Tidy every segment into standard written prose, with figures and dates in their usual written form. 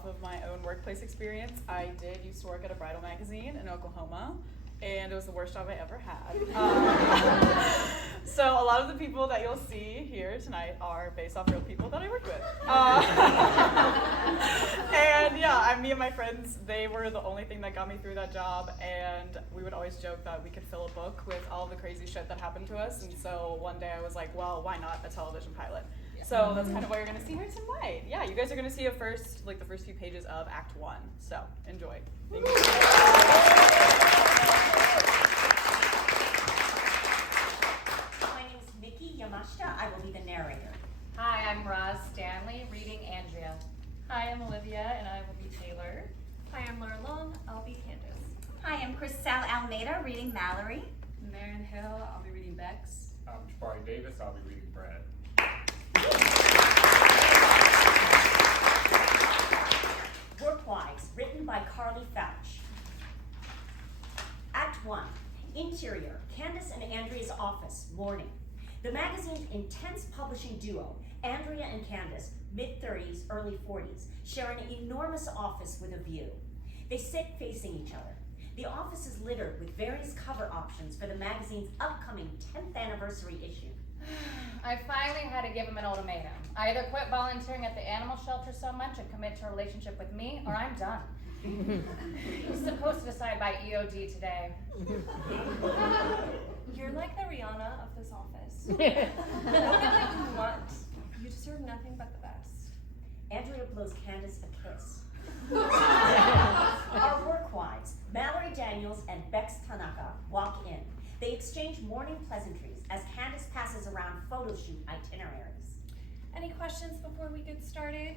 off of my own workplace experience. I did used to work at a bridal magazine in Oklahoma, and it was the worst job I ever had. So a lot of the people that you'll see here tonight are based off real people that I worked with. And yeah, me and my friends, they were the only thing that got me through that job, and we would always joke that we could fill a book with all the crazy shit that happened to us, and so one day I was like, well, why not a television pilot? So that's kind of what you're gonna see here tonight. Yeah, you guys are gonna see the first few pages of Act 1, so enjoy. Thank you. Yamashita, I will be the narrator. Hi, I'm Roz Stanley, reading Andrea. Hi, I'm Olivia, and I will be Taylor. Hi, I'm Laura Long, I'll be Candace. Hi, I'm Crystal Almeida, reading Mallory. Marion Hill, I'll be reading Bex. I'm Jabari Davis, I'll be reading Brad. Work Wives, written by Carleigh Foutch. Act 1, Interior, Candace and Andrea's office, morning. The magazine's intense publishing duo, Andrea and Candace, mid-30s, early 40s, share an enormous office with a view. They sit facing each other. The office is littered with various cover options for the magazine's upcoming 10th anniversary issue. I finally had to give him an ultimatum. Either quit volunteering at the animal shelter so much and commit to a relationship with me, or I'm done. He's supposed to decide by EOD today. You're like the Rihanna of this office. Don't get what you want. You deserve nothing but the best. Andrea blows Candace a kiss. Our work wives, Mallory Daniels and Bex Tanaka, walk in. They exchange morning pleasantries as Candace passes around photo shoot itineraries. Any questions before we get started?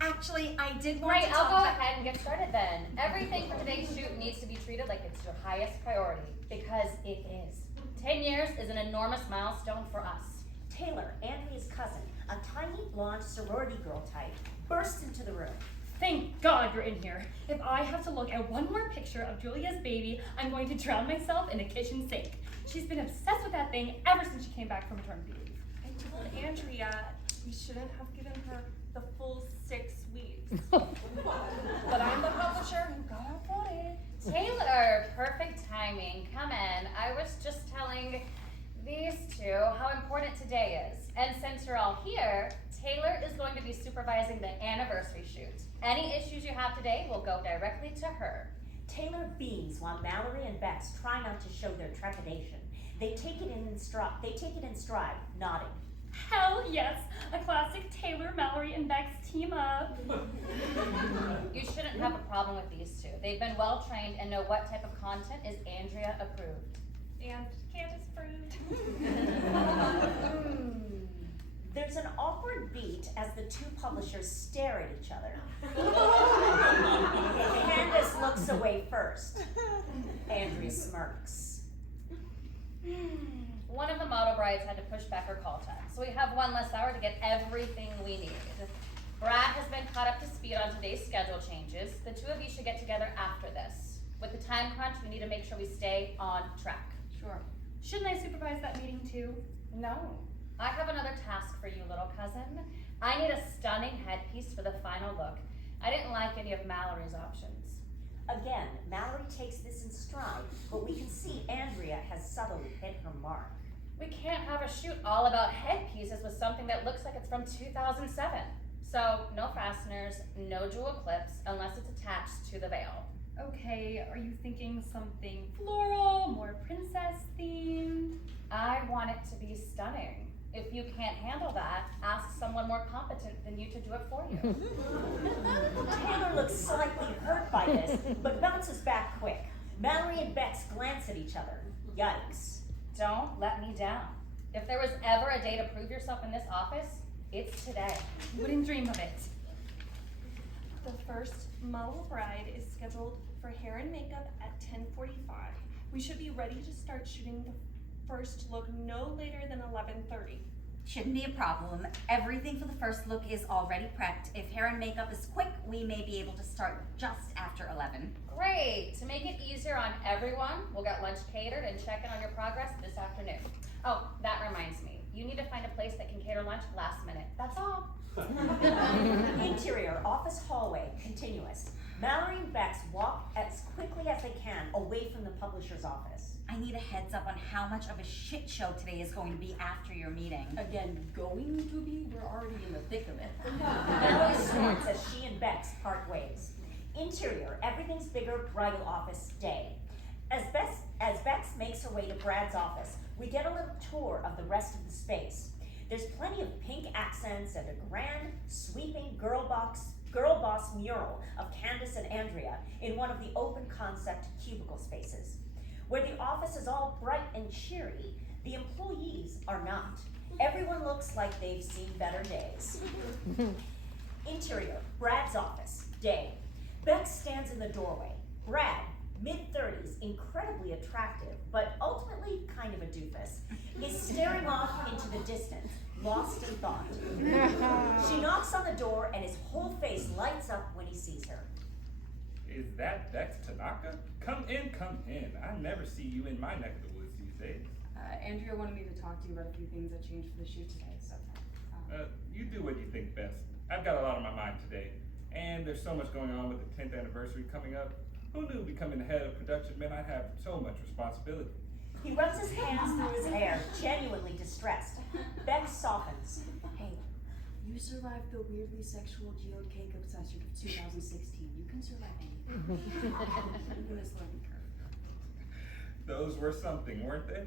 Actually, I did want Great, to I'll talk go about... ahead and get started then. Everything for today's shoot needs to be treated like it's your highest priority, because it is. 10 years is an enormous milestone for us. Taylor, Andrea's cousin, a tiny blonde sorority girl type, bursts into the room. Thank God you're in here. If I have to look at one more picture of Julia's baby, I'm going to drown myself in a kitchen sink. She's been obsessed with that thing ever since she came back from maternity leave. I told Andrea we shouldn't have given her the full 6 weeks. But I'm the publisher who got outvoted. Taylor, perfect timing. Come in. I was just telling these two how important today is. And since you're all here, Taylor is going to be supervising the anniversary shoot. Any issues you have today will go directly to her. Taylor beams while Mallory and Bex try not to show their trepidation. They take it in stride, nodding. Hell yes, a classic Taylor, Mallory, and Bex team up. You shouldn't have a problem with these two. They've been well trained and know what type of content is Andrea approved. And Candace approved. There's an awkward beat as the two publishers stare at each other. Candace looks away first. Andrea smirks. One of the model brides had to push back her call time, so we have one less hour to get everything we need. Brad has been caught up to speed on today's schedule changes. The two of you should get together after this. With the time crunch, we need to make sure we stay on track. Sure. Shouldn't I supervise that meeting too? No. I have another task for you, little cousin. I need a stunning headpiece for the final look. I didn't like any of Mallory's options. Again, Mallory takes this in stride, but we can see Andrea has subtly hit her mark. We can't have a shoot all about headpieces with something that looks like it's from 2007. So, no fasteners, no jewel clips, unless it's attached to the veil. Okay, are you thinking something floral, more princess themed? I want it to be stunning. If you can't handle that, ask someone more competent than you to do it for you. Taylor looks slightly hurt by this, but bounces back quick. Mallory and Bex glance at each other. Yikes. Don't let me down. If there was ever a day to prove yourself in this office, it's today. Wouldn't dream of it. The first model bride is scheduled for hair and makeup at 10:45. We should be ready to start shooting the first look no later than 11:30. Shouldn't be a problem. Everything for the first look is already prepped. If hair and makeup is quick, we may be able to start just after 11. Great. To make it easier on everyone, we'll get lunch catered and check in on your progress this afternoon. Oh, that reminds me. You need to find a place that can cater lunch last minute. That's all. Interior, office hallway, continuous. Mallory and Bex walk as quickly as they can away from the publisher's office. I need a heads up on how much of a shit show today is going to be after your meeting. Again, going to be? We're already in the thick of it. Mallory snorts as she and Bex part ways. Interior, everything's bigger, bridal office, day. As Bex makes her way to Brad's office, we get a little tour of the rest of the space. There's plenty of pink accents and a grand, sweeping girl boss mural of Candace and Andrea in one of the open concept cubicle spaces. Where the office is all bright and cheery, the employees are not. Everyone looks like they've seen better days. Interior, Brad's office, day. Bex stands in the doorway. Brad, mid-30s, incredibly attractive, but ultimately kind of a doofus, is staring off into the distance, lost in thought. She knocks on the door and his whole face lights up when he sees her. Is that Bex Tanaka? Come in, come in. I never see you in my neck of the woods these days. Andrea wanted me to talk to you about a few things that changed for the shoot today, so. You do what you think best. I've got a lot on my mind today, and there's so much going on with the 10th anniversary coming up. Who knew becoming the head of production meant I'd have so much responsibility? He runs his hands through his hair, genuinely distressed. Bex softens. Hey, you survived the weirdly sexual geode cake obsession of 2016. You can survive anything. Even this learning curve. Those were something, weren't they?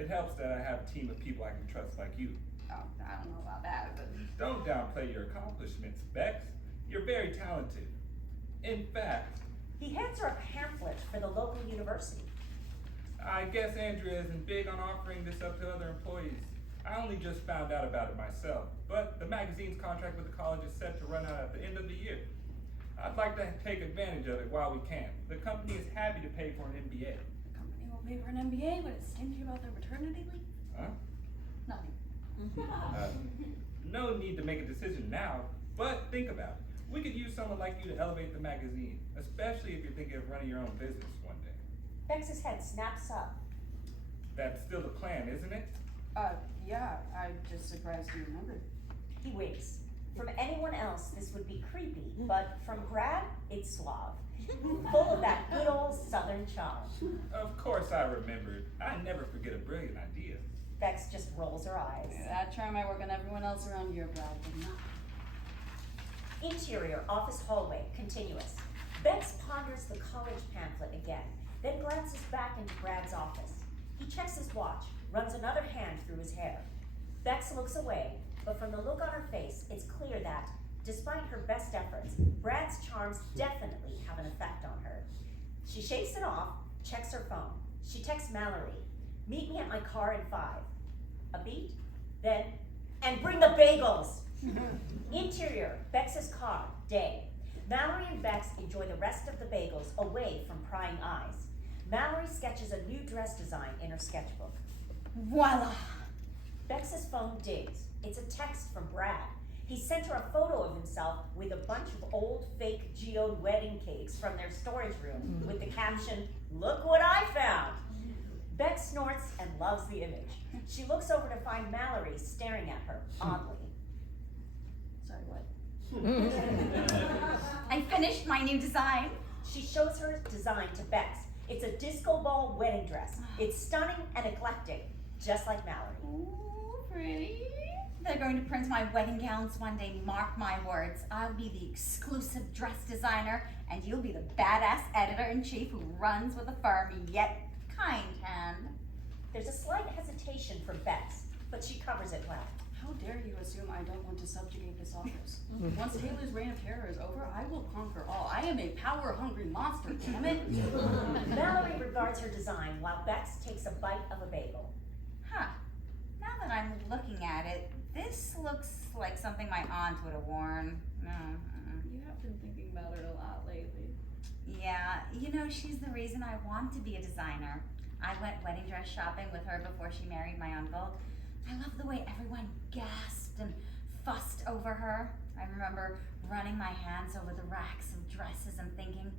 It helps that I have a team of people I can trust like you. Oh, I don't know about that, but. Don't downplay your accomplishments, Bex. You're very talented. In fact, He hands her a pamphlet for the local university. I guess Andrea isn't big on offering this up to other employees. I only just found out about it myself, but the magazine's contract with the college is set to run out at the end of the year. I'd like to take advantage of it while we can. The company is happy to pay for an MBA. The company will pay for an MBA, but it's thinking about their maternity leave? Huh? Nothing. No need to make a decision now, but think about it. We could use someone like you to elevate the magazine, especially if you're thinking of running your own business one day. Bex's head snaps up. That's still the plan, isn't it? Yeah, I'm just surprised you remembered. He winks. From anyone else, this would be creepy, but from Brad, it's suave. Full of that good old southern charm. Of course I remembered. I never forget a brilliant idea. Bex just rolls her eyes. Yeah, that charm might work on everyone else around here, Brad, but not. Interior, office hallway, continuous. Bex ponders the college pamphlet again, then glances back into Brad's office. He checks his watch, runs another hand through his hair. Bex looks away, but from the look on her face, it's clear that, despite her best efforts, Brad's charms definitely have an effect on her. She shakes it off, checks her phone. She texts Mallory, "Meet me at my car in 5. A beat, then, and bring the bagels! Interior, Bex's car, day. Mallory and Bex enjoy the rest of the bagels away from prying eyes. Mallory sketches a new dress design in her sketchbook. Voila! Bex's phone dings. It's a text from Brad. He sent her a photo of himself with a bunch of old fake geode wedding cakes from their storage room with the caption, "Look what I found!" Bex snorts and loves the image. She looks over to find Mallory staring at her, oddly. Sorry, what? I finished my new design. She shows her design to Bex. It's a disco ball wedding dress. It's stunning and eclectic, just like Mallory. Ooh, pretty. They're going to print my wedding gowns one day, mark my words. I'll be the exclusive dress designer, and you'll be the badass editor-in-chief who runs with a firm, yet kind hand. There's a slight hesitation from Bex, but she covers it well. How dare you assume I don't want to subjugate this office? Once Taylor's reign of terror is over, I will conquer all. I am a power-hungry monster, damn it! Mallory regards her design while Bex takes a bite of a bagel. Huh. Now that I'm looking at it, this looks like something my aunt would have worn. You have been thinking about it a lot lately. Yeah, you know, she's the reason I want to be a designer. I went wedding dress shopping with her before she married my uncle. I love the way everyone gasped and fussed over her. I remember running my hands over the racks of dresses and thinking,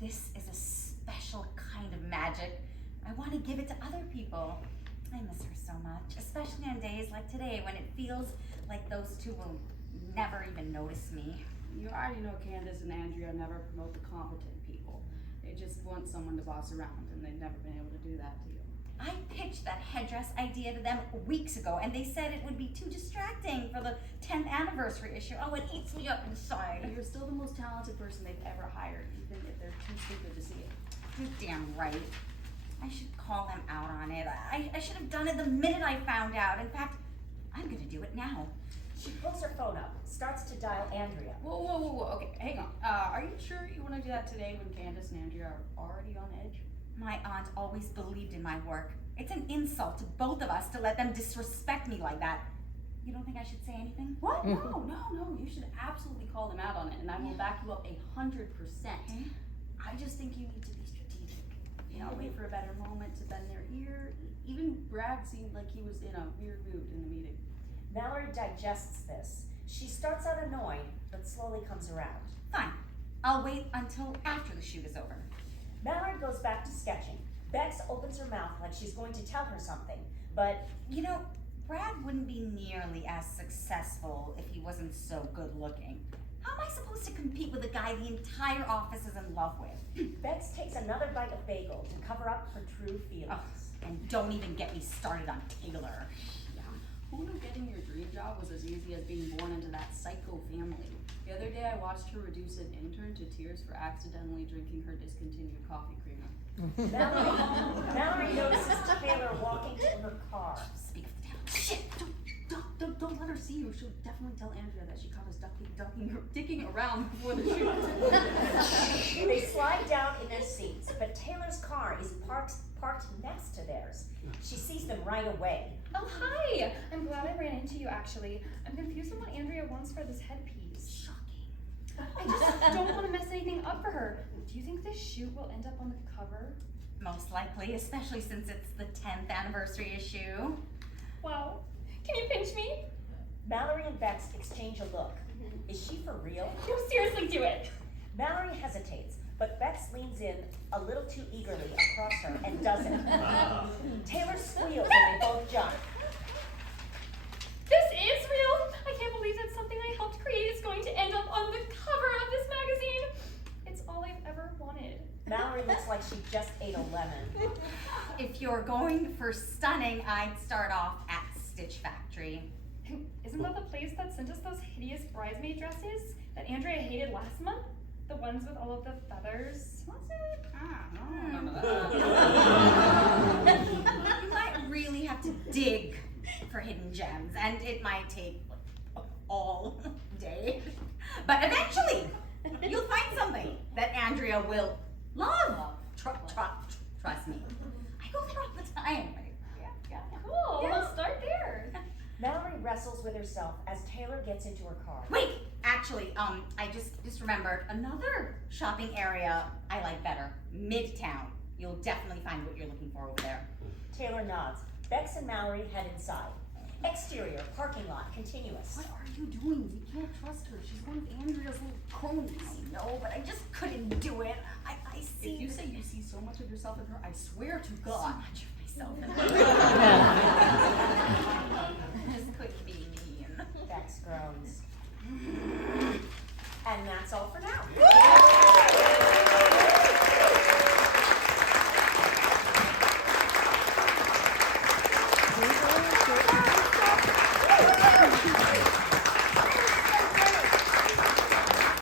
this is a special kind of magic. I want to give it to other people. I miss her so much, especially on days like today when it feels like those two will never even notice me. You already know Candace and Andrea never promote the competent people. They just want someone to boss around, and they've never been able to do that to you. I pitched that headdress idea to them weeks ago, and they said it would be too distracting for the 10th anniversary issue. Oh, it eats me up inside. You're still the most talented person they've ever hired, even if they're too stupid to see it. You're damn right. I should call them out on it. I should have done it the minute I found out. In fact, I'm gonna do it now. She pulls her phone up, starts to dial Andrea. Whoa, okay, hang on. Are you sure you want to do that today when Candace and Andrea are already on edge? My aunt always believed in my work. It's an insult to both of us to let them disrespect me like that. You don't think I should say anything? What? No. You should absolutely call them out on it, and I will back you up 100%. Okay. I just think you need to be strategic. You know, wait for a better moment to bend their ear. Even Brad seemed like he was in a weird mood in the meeting. Mallory digests this. She starts out annoyed, but slowly comes around. Fine. I'll wait until after the shoot is over. Mallory goes back to sketching. Bex opens her mouth like she's going to tell her something, but You know, Brad wouldn't be nearly as successful if he wasn't so good looking. How am I supposed to compete with a guy the entire office is in love with? Bex takes another bite of bagel to cover up her true feelings. Oh, and don't even get me started on Taylor. Yeah. Who knew getting your dream job was as easy as being born into that psycho family? The other day I watched her reduce an intern to tears for accidentally drinking her discontinued coffee creamer. Mallory notices Taylor walking to her car. Speak of the devil. Shit! Don't let her see you. She'll definitely tell Andrea that she caught us dicking around before the shoot. They slide down in their seats, but Taylor's car is parked next to theirs. She sees them right away. Oh, hi! I'm glad I ran into you, actually. I'm confused on what Andrea wants for this headpiece. Shocking. I just don't want to mess anything up for her. Do you think this shoot will end up on the cover? Most likely, especially since it's the 10th anniversary issue. Wow. Can you pinch me? Mallory and Bex exchange a look. Is she for real? No, seriously, do it. Mallory hesitates, but Bex leans in a little too eagerly across her and does it. Taylor squeals and they both jump. This is real. I can't believe that something I helped create is going to end up on the cover of this magazine. It's all I've ever wanted. Mallory looks like she just ate a lemon. If you're going for stunning, I'd start off at Stitch Factory. Isn't that the place that sent us those hideous bridesmaid dresses that Andrea hated last month? The ones with all of the feathers? Was it? I don't remember that. You might really have to dig for hidden gems, and it might take all day. But eventually, you'll find something that Andrea will love. Trust me. I go there all the time. Yeah. Cool, Yeah. we'll start there. Mallory wrestles with herself as Taylor gets into her car. Wait, actually, I just remembered another shopping area I like better. Midtown. You'll definitely find what you're looking for over there. Taylor nods. Bex and Mallory head inside. Exterior, parking lot, continuous. What are you doing? You can't trust her. She's one of Andrea's little cronies. No, but I just couldn't do it. I see. If you say you see so much of yourself in her, I swear to so God. much of myself in just couldn't be mean. Bex groans. And that's all for now.